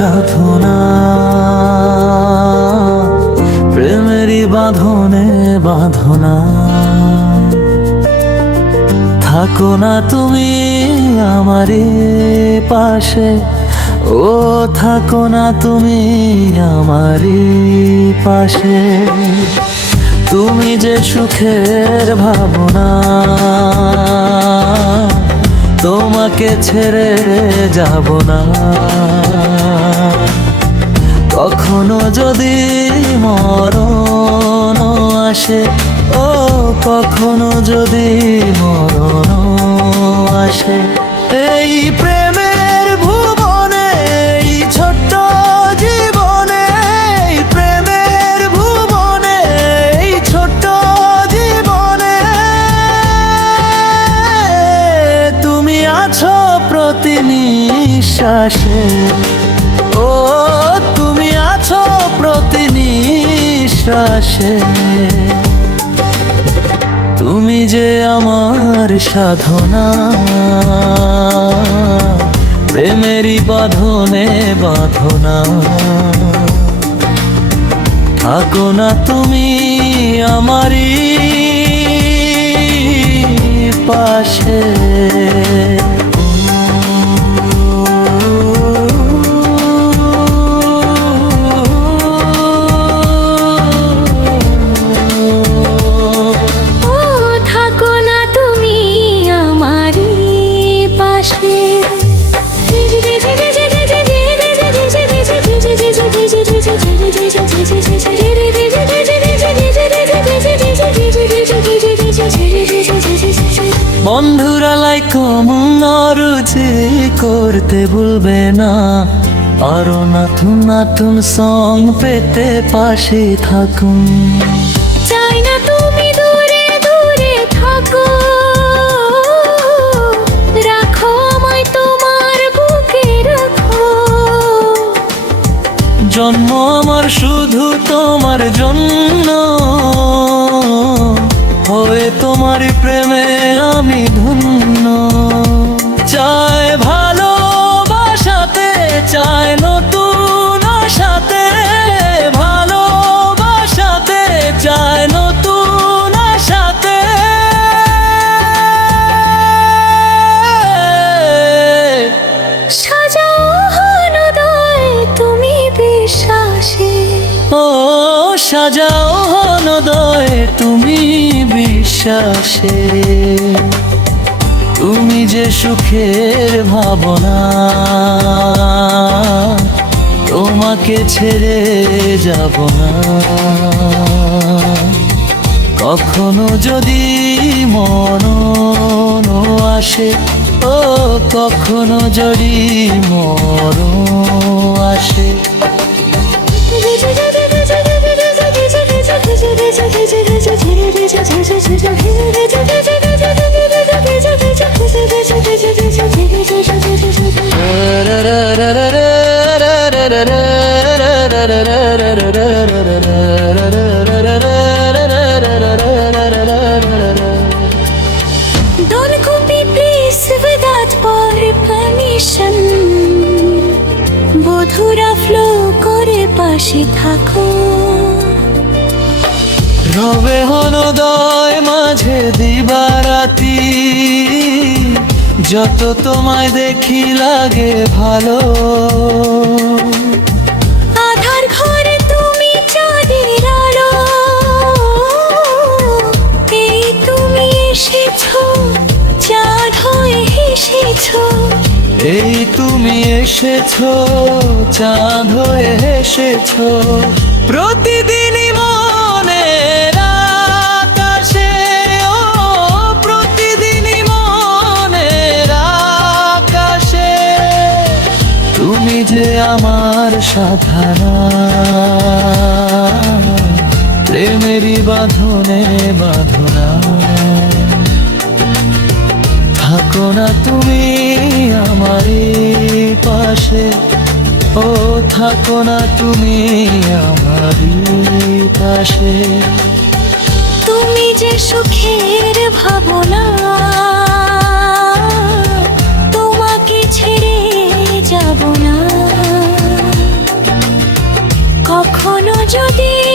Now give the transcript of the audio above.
সাধনা, প্রেমেরই বাঁধনে বাঁধনা। থাকো না তুমি আমারই পাশে, ও থাকো না তুমি আমারই পাশে। তুমি যে সুখের ভাবনা, তোমাকে ছেড়ে যাব না। কখনো যদি মরণ আসে, ও কখনো যদি মরণ আসে, এই প্রেমের ভুবনে, এই ছোট্ট জীবনে, এই প্রেমের ভুবনে, এই ছোট্ট জীবনে তুমি আছো প্রতি নিঃশ্বাসে, ও তুমি আছো প্রতি নিঃশ্বাসে। তুমি যে আমার সাধনা, প্রেমেরই বাঁধনে বাঁধনা। থাকো না তুমি আমারই পাশে। বন্ধুরা লাইক কমেন্ট অরুচি করতে ভুলবে না, আরো নতুন নতুন সং পেতে পাশে থাকুন। চাই না তুমি দূরে দূরে থাকো, রাখো আমায় তোমার বুকে রাখো। জন্ম আমার শুধু তোমার জন্য, হয়ে তোমার প্রেমে আমি ধন্য। চাই ভালোবাসাতে, চাই নতুন আশাতে, ভালোবাসাতে চাই নতুন আশাতে। সাজাও হৃদয় তুমি বিশ্বাসে, ও সাজাও হৃদয় তুমি বিশ্বাসে। তুমি যে সুখের ভাবনা, তোমাকে ছেড়ে যাব না। কখনো যদি মরণ আসে, ও কখনো যদি মরণ আসে, Don't compete please without permission, বধুরা ফ্লো করে পাশে থাকো। রবে হৃদয় মাঝে দিবারাতি, যত তোমায় দেখি লাগে ভালো। আধার ঘরে তুমি চাঁদের আলো, এই তুমি এসেছো চাঁদ হয়ে হেসেছো। এই তুমি এসেছো চাঁদ হয়ে এসেছো। প্রতিদিনই মনের আকাশে, ও প্রতিদিনই মনের আকাশে তুমি যে আমার সাধনা, প্রেমেরই বাঁধনে বাঁধনা। থাকো না তুমি আমারই পাশে, ও থাকো না তুমি আমারই পাশে। তুমি যে সুখের ভাবনা, তোমাকে ছেড়ে যাব না। যদি